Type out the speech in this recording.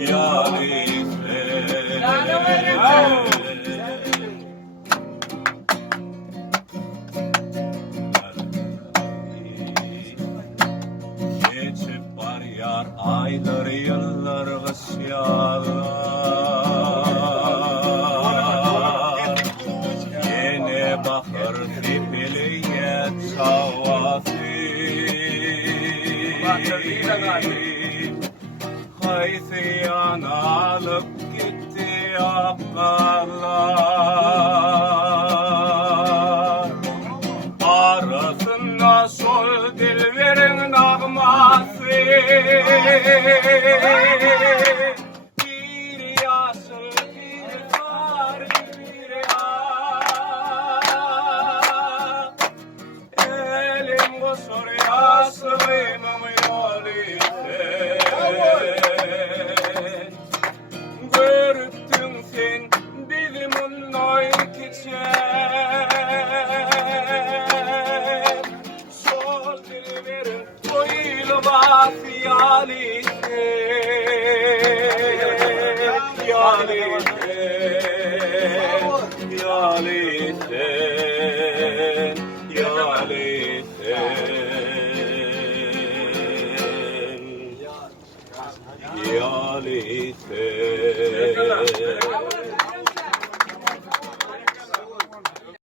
Geçip var yar aylar yıllar ısyalar. Yine bakır dipiliye çavası. Haysiyan alıp gitti akarlar. Arasında sol dilverin nağması. Bir yaşıl bir sarı bir ak. Elim kusur yaşlımın yolu ise. Görüktün sen dilimin oy geçer. Sol dilverin koyulu bafiyali.